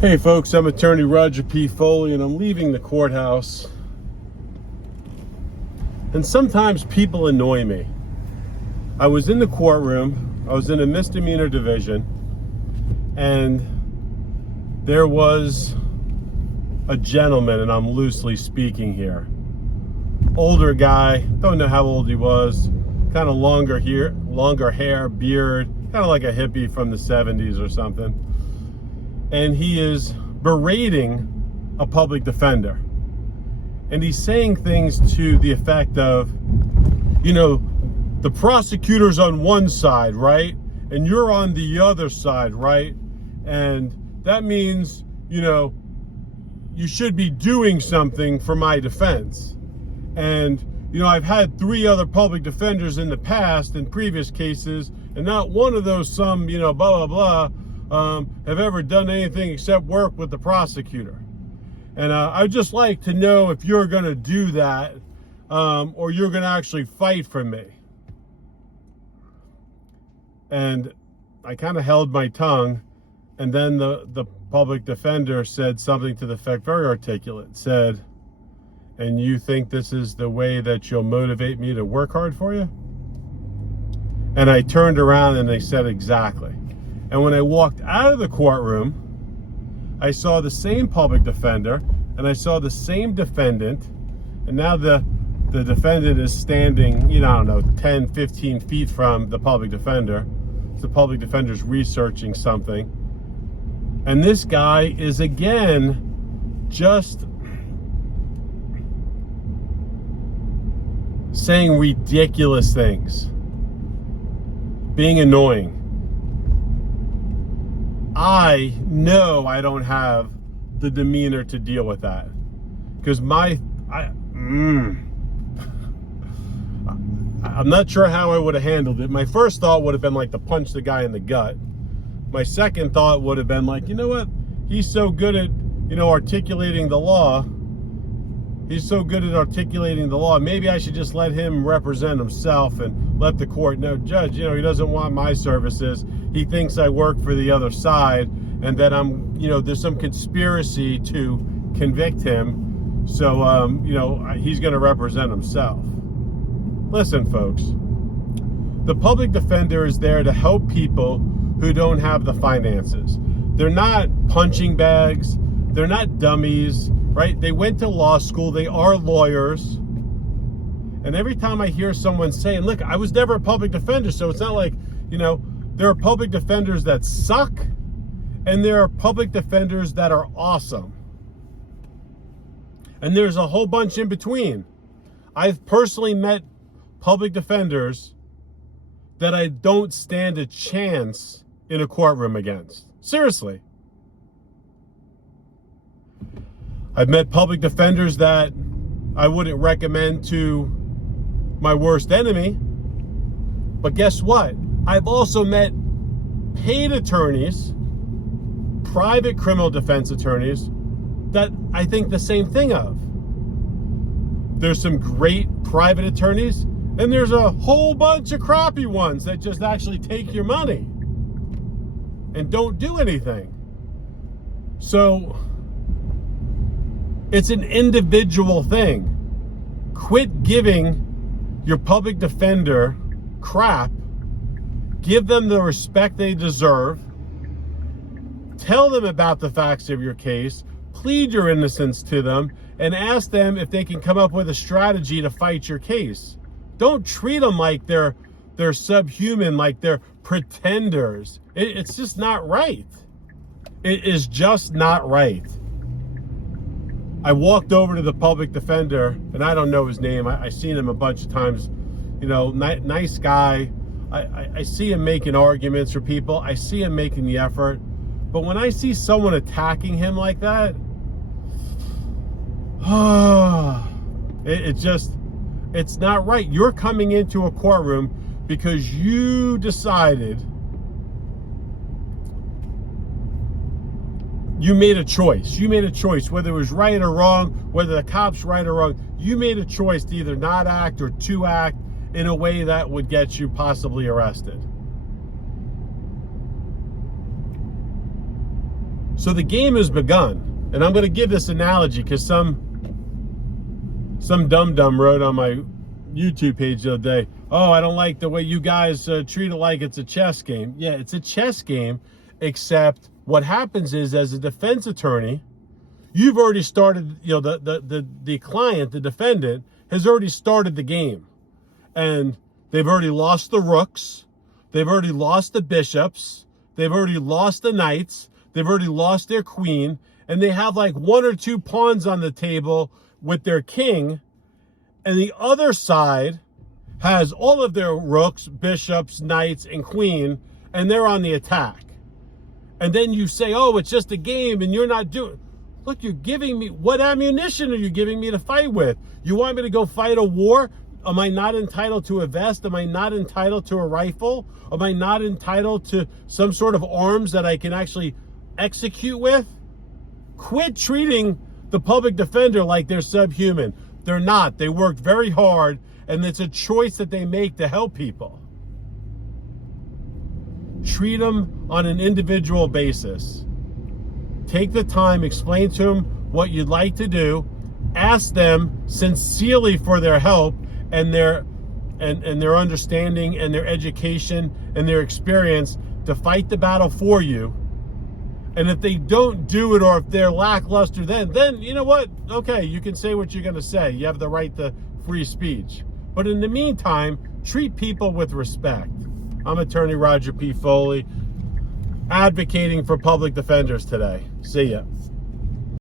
Hey folks, I'm attorney Roger P. Foley and I'm leaving the courthouse. And sometimes people annoy me. I was in the courtroom, I was in a misdemeanor division, and there was a gentleman, and I'm loosely speaking here. Older guy, don't know how old he was, kind of longer hair, beard, kind of like a hippie from the 70s or something. And he is berating a public defender. And he's saying things to the effect of, the prosecutor's on one side, right? And you're on the other side, right? And that means, you should be doing something for my defense. And, I've had 3 other public defenders in the past in previous cases, and not one of those blah, blah, blah, have ever done anything except work with the prosecutor. And I'd just like to know if you're going to do that or you're going to actually fight for me. And I kind of held my tongue, and then the public defender said something to the effect, very articulate, said, "And you think this is the way that you'll motivate me to work hard for you?" And I turned around and they said, "Exactly." And when I walked out of the courtroom, I saw the same public defender and I saw the same defendant. And now the defendant is standing, 10, 15 feet from the public defender. The public defender's researching something. And this guy is again just saying ridiculous things, being annoying. I know I don't have the demeanor to deal with that, because I'm not sure how I would have handled it. My first thought would have been like to punch the guy in the gut. My second thought would have been like, you know what? He's so good at, articulating the law. He's so good at articulating the law. Maybe I should just let him represent himself and let the court know, Judge, he doesn't want my services. He thinks I work for the other side and that there's some conspiracy to convict him. So, he's going to represent himself. Listen, folks, the public defender is there to help people who don't have the finances. They're not punching bags. They're not dummies, right? They went to law school. They are lawyers. And every time I hear someone saying, look, I was never a public defender, so it's not like, there are public defenders that suck, and there are public defenders that are awesome. And there's a whole bunch in between. I've personally met public defenders that I don't stand a chance in a courtroom against. Seriously. I've met public defenders that I wouldn't recommend to my worst enemy. But guess what? I've also met paid attorneys, private criminal defense attorneys, that I think the same thing of. There's some great private attorneys, and there's a whole bunch of crappy ones that just actually take your money and don't do anything. So it's an individual thing. Quit giving your public defender crap. Give them the respect they deserve. Tell them about the facts of your case. Plead your innocence to them and ask them if they can come up with a strategy to fight your case. Don't treat them like they're subhuman, like they're pretenders. It's just not right. It is just not right. I walked over to the public defender, and I don't know his name. I seen him a bunch of times. Nice guy. I see him making arguments for people. I see him making the effort. But when I see someone attacking him like that, it's not right. You're coming into a courtroom because you decided, you made a choice. You made a choice, whether it was right or wrong, whether the cop's right or wrong. You made a choice to either not act or to act in a way that would get you possibly arrested. So the game has begun. And I'm going to give this analogy because some dum-dum wrote on my YouTube page the other day, oh, I don't like the way you guys treat it like it's a chess game. Yeah, it's a chess game, except what happens is, as a defense attorney, you've already started, you know, the client, the defendant, has already started the game. And they've already lost the rooks. They've already lost the bishops. They've already lost the knights. They've already lost their queen. And they have like 1 or 2 pawns on the table with their king. And the other side has all of their rooks, bishops, knights, and queen. And they're on the attack. And then you say, oh, it's just a game and you're not doing... Look, you're giving me... What ammunition are you giving me to fight with? You want me to go fight a war? Am I not entitled to a vest? Am I not entitled to a rifle? Am I not entitled to some sort of arms that I can actually execute with? Quit treating the public defender like they're subhuman. They're not. They worked very hard, and it's a choice that they make to help people. Treat them on an individual basis. Take the time, explain to them what you'd like to do, ask them sincerely for their help and their understanding and their education and their experience to fight the battle for you. And if they don't do it, or if they're lackluster, then you know what? Okay, you can say what you're going to say. You have the right to free speech. But in the meantime, treat people with respect. I'm Attorney Roger P. Foley, advocating for public defenders today. See ya.